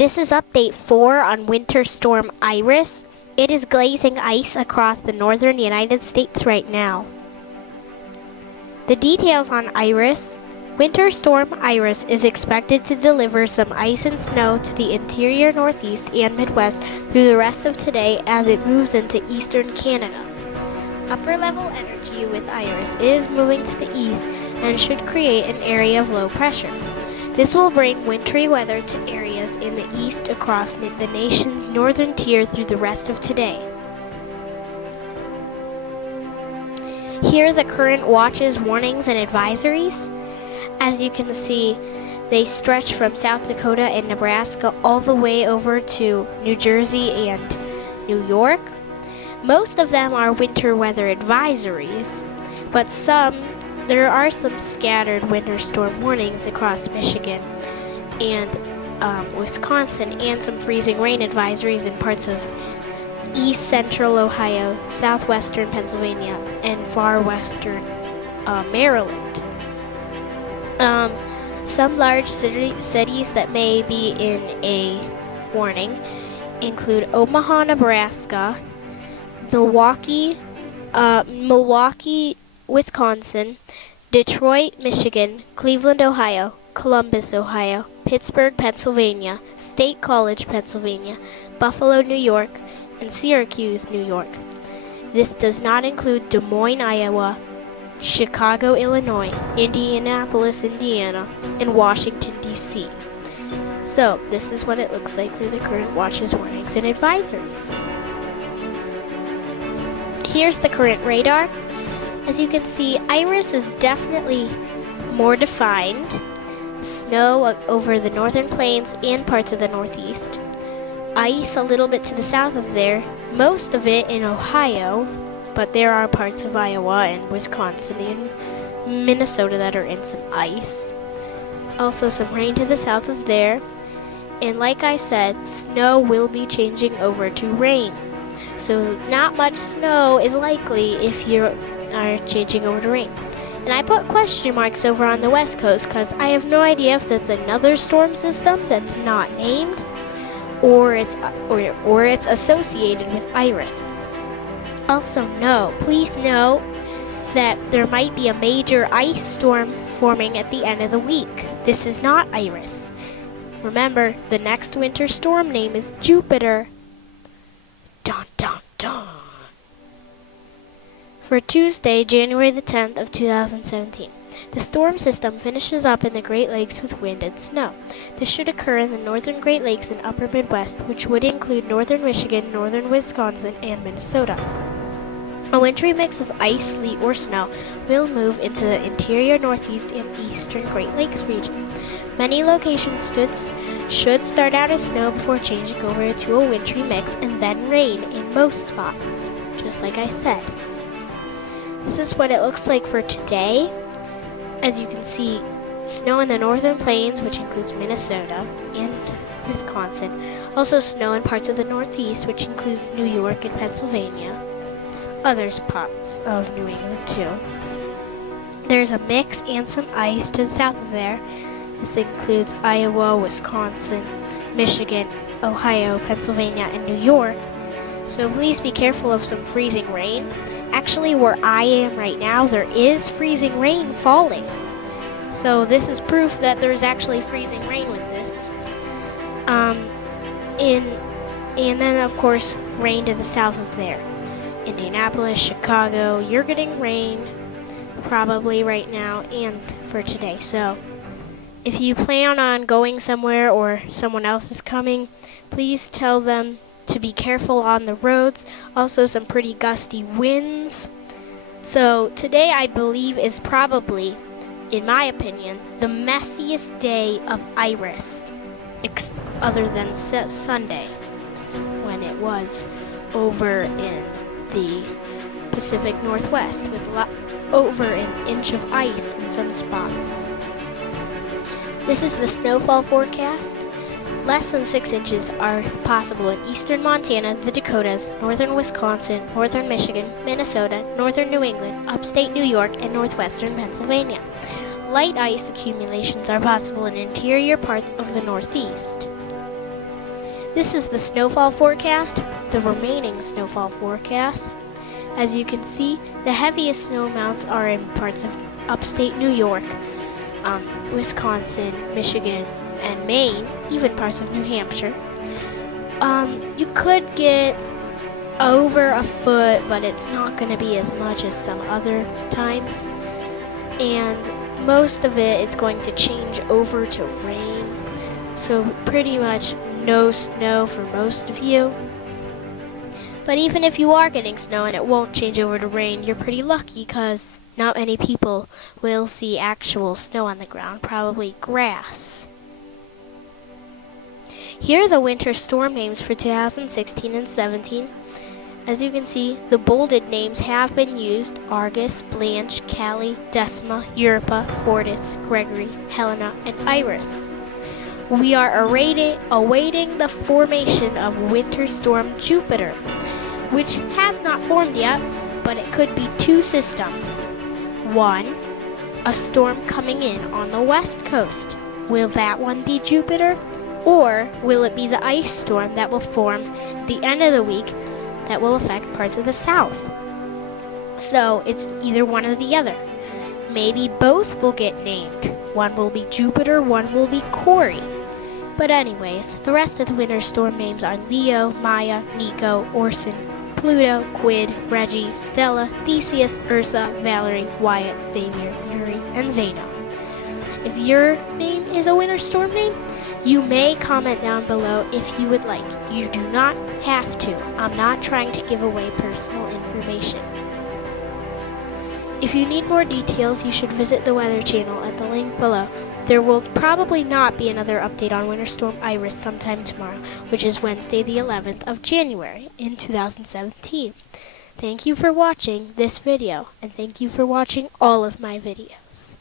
This is update 4 on Winter Storm Iras. It is glazing ice across the northern United States right now. The details on Iras. Winter Storm Iras is expected to deliver some ice and snow to the interior Northeast and Midwest through the rest of today as it moves into eastern Canada. Upper level energy with Iras is moving to the east and should create an area of low pressure. This will bring wintry weather to areas in the east across the nation's northern tier through the rest of today. Here are the current watches, warnings, and advisories. As you can see, they stretch from South Dakota and Nebraska all the way over to New Jersey and New York. Most of them are winter weather advisories, but there are some scattered winter storm warnings across Michigan and Wisconsin, and some freezing rain advisories in parts of east central Ohio, southwestern Pennsylvania, and far western Maryland. Some large cities that may be in a warning include Omaha, Nebraska, Milwaukee, Wisconsin, Detroit, Michigan, Cleveland, Ohio, Columbus, Ohio, Pittsburgh, Pennsylvania, State College, Pennsylvania, Buffalo, New York, and Syracuse, New York. This does not include Des Moines, Iowa, Chicago, Illinois, Indianapolis, Indiana, and Washington, D.C. So, this is what it looks like for the current watches, warnings, and advisories. Here's the current radar. As you can see, Iras is definitely more defined. Snow over the northern plains and parts of the northeast. Ice a little bit to the south of there, most of it in Ohio, but there are parts of Iowa and Wisconsin and Minnesota that are in some ice. Also some rain to the south of there. And like I said, snow will be changing over to rain. So not much snow is likely if you are changing over to rain. And I put question marks over on the west coast because I have no idea if that's another storm system that's not named, or it's associated with Iras. Also please know that there might be a major ice storm forming at the end of the week. This is not Iras. Remember, the next winter storm name is Jupiter. Dun dun dun. For Tuesday, January the 10th of 2017. The storm system finishes up in the Great Lakes with wind and snow. This should occur in the northern Great Lakes and upper Midwest, which would include northern Michigan, northern Wisconsin, and Minnesota. A wintry mix of ice, sleet, or snow will move into the interior Northeast and eastern Great Lakes region. Many locations should start out as snow before changing over to a wintry mix and then rain in most spots, just like I said. This is what it looks like for today. As you can see, snow in the northern plains, which includes Minnesota and Wisconsin. Also snow in parts of the northeast, which includes New York and Pennsylvania. Other spots of New England too. There's a mix and some ice to the south of there. This includes Iowa, Wisconsin, Michigan, Ohio, Pennsylvania, and New York. So please be careful of some freezing rain. Actually, where I am right now, there is freezing rain falling. So this is proof that there's actually freezing rain with this. And then, of course, rain to the south of there. Indianapolis, Chicago, you're getting rain probably right now and for today. So if you plan on going somewhere or someone else is coming, please tell them to be careful on the roads. Also some pretty gusty winds. So today I believe is probably, in my opinion, the messiest day of Iras, other than Sunday, when it was over in the Pacific Northwest with over an inch of ice in some spots. This is the snowfall forecast. Less than 6 inches are possible in eastern Montana, the Dakotas, northern Wisconsin, northern Michigan, Minnesota, northern New England, upstate New York, and northwestern Pennsylvania. Light ice accumulations are possible in interior parts of the Northeast. This is the snowfall forecast, the remaining snowfall forecast. As you can see, the heaviest snow amounts are in parts of upstate New York, Wisconsin, Michigan, and Maine, even parts of New Hampshire. You could get over a foot, but it's not going to be as much as some other times. And most of it is going to change over to rain. So pretty much no snow for most of you. But even if you are getting snow and it won't change over to rain, you're pretty lucky because not many people will see actual snow on the ground, probably grass. Here are the winter storm names for 2016 and 17. As you can see, the bolded names have been used: Argus, Blanche, Callie, Decima, Europa, Fortis, Gregory, Helena, and Iris. We are awaiting the formation of Winter Storm Jupiter, which has not formed yet, but it could be two systems. One, a storm coming in on the west coast. Will that one be Jupiter? Or will it be the ice storm that will form at the end of the week that will affect parts of the south? So it's either one or the other. Maybe both will get named. One will be Jupiter, one will be Corey. But anyways, the rest of the winter storm names are Leo, Maya, Nico, Orson, Pluto, Quid, Reggie, Stella, Theseus, Ursa, Valerie, Wyatt, Xavier, Yuri, and Zeno. If your name is a winter storm name, you may comment down below if you would like. You do not have to. I'm not trying to give away personal information. If you need more details, you should visit the Weather Channel at the link below. There will probably not be another update on Winter Storm Iras sometime tomorrow, which is Wednesday the 11th of January in 2017. Thank you for watching this video, and thank you for watching all of my videos.